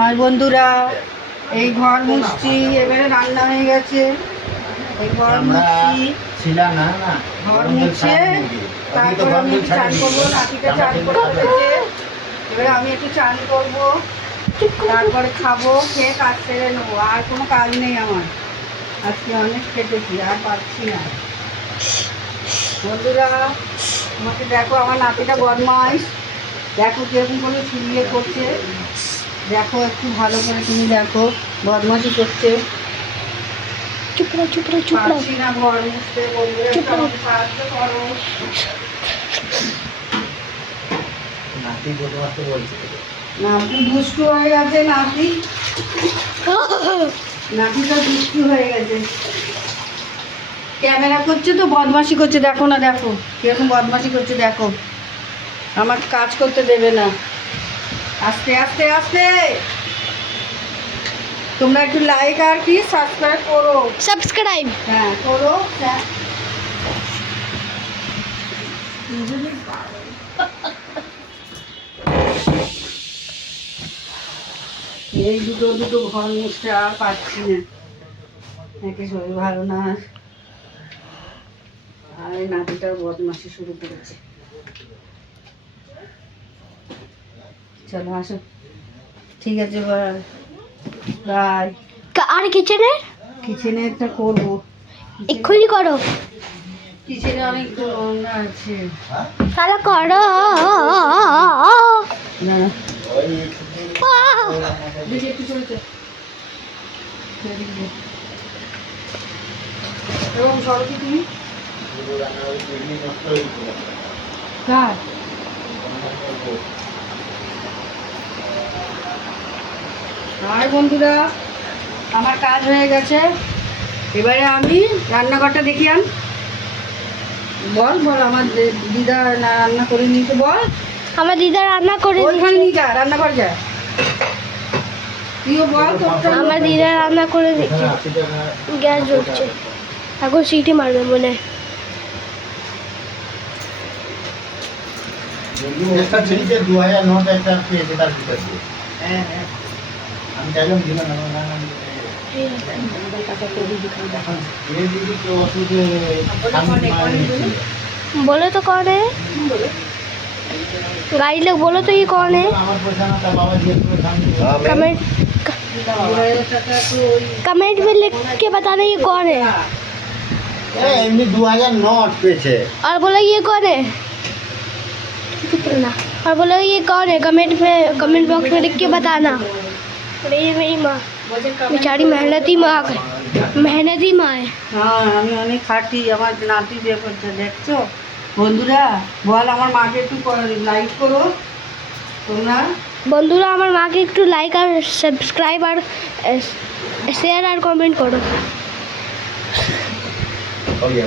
আর বন্ধুরা এই ঘর মুছছি, এবারে রান্না হয়ে গেছে। এই ঘর মুছছি, ঘর মুছে তারপর আমি একটু চান করবো। নাতিটা চান করে ফেলেছে, এবারে আমি একটু চান করবো, তারপরে খাবো, খেয়ে কাজ সেরে নেবো। আর কোনো কাজ নেই আমার, আজকে অনেক খেটেছি, আর পারছি না। বন্ধুরা আমাকে দেখো, আমার নাতিটা বদমাইশ, দেখো কিরকম করে ছুরিয়ে করছে, দেখো একটু ভালো করে তুমি দেখো, বদমাশি করছে। পারছি না ঘর মুছতে, বন্ধুরা একটু আমাকে সাহায্য করো। নাতি দুষ্টু হয়ে গেছে, নাতিটা দুষ্টু হয়ে গেছে, ক্যামেরা করছে তো বদমাশি করছে। দেখো না, দেখো কিরকম বদমাশি করছে, দেখো আমার কাজ করতে দেবে না। আস্তে আস্তে আস্তে, তোমরা একটু লাইক আর কি সাবস্ক্রাইব করো। হ্যাঁ করো। এই দুটো ঘর মুছতে আর পারছি না, নাকি শরীর ভালো না। আর এই নাতিটাও বদমাশি শুরু করেছে। চলো আসো, ঠিক আছে, বাই। আর কিচেনে একটা করবো, এক্ষুনি করো, কিচেনে অনেক নোংরা আছে। তাহলে করো। না দেখি একটু চলছে এবং সরকি তুমি কার আর বন্ধুরা আমার কাজ হয়ে গেছে, এবারে আমি রান্নাঘরটা দেখি। বল বল, আমার দিদা রান্না করে নিতে বল। আমার দিদা রান্না করে ওইখানে নিয়ে যা, রান্নাঘর যা, তুইও বল। আমার দিদা রান্না করে দিচ্ছে, গ্যাস জ্বলছে, এখন সিটি মারবে মনে হয়। बोलो तो कौन है, गाइस लोग बोलो तो ये कौन है। कमेंट में लिख के बताना ये कौन है। 2009 पे छे। और बोलो ये कौन है, और बोलो ये कौन है, कमेंट बॉक्स में लिख के बताना। और ये मेरी माँ, बेचारी मेहनती माँ है। হ্যাঁ আমি অনেক খাটি, আমার নাতি বিয়ে করছে, দেখছো বন্ধুরা। বল আমার মাকে একটু লাইক করো তোমরা। বন্ধুরা আমার মাকে একটু লাইক আর সাবস্ক্রাইব আর শেয়ার আর কমেন্ট করো। Oh iya,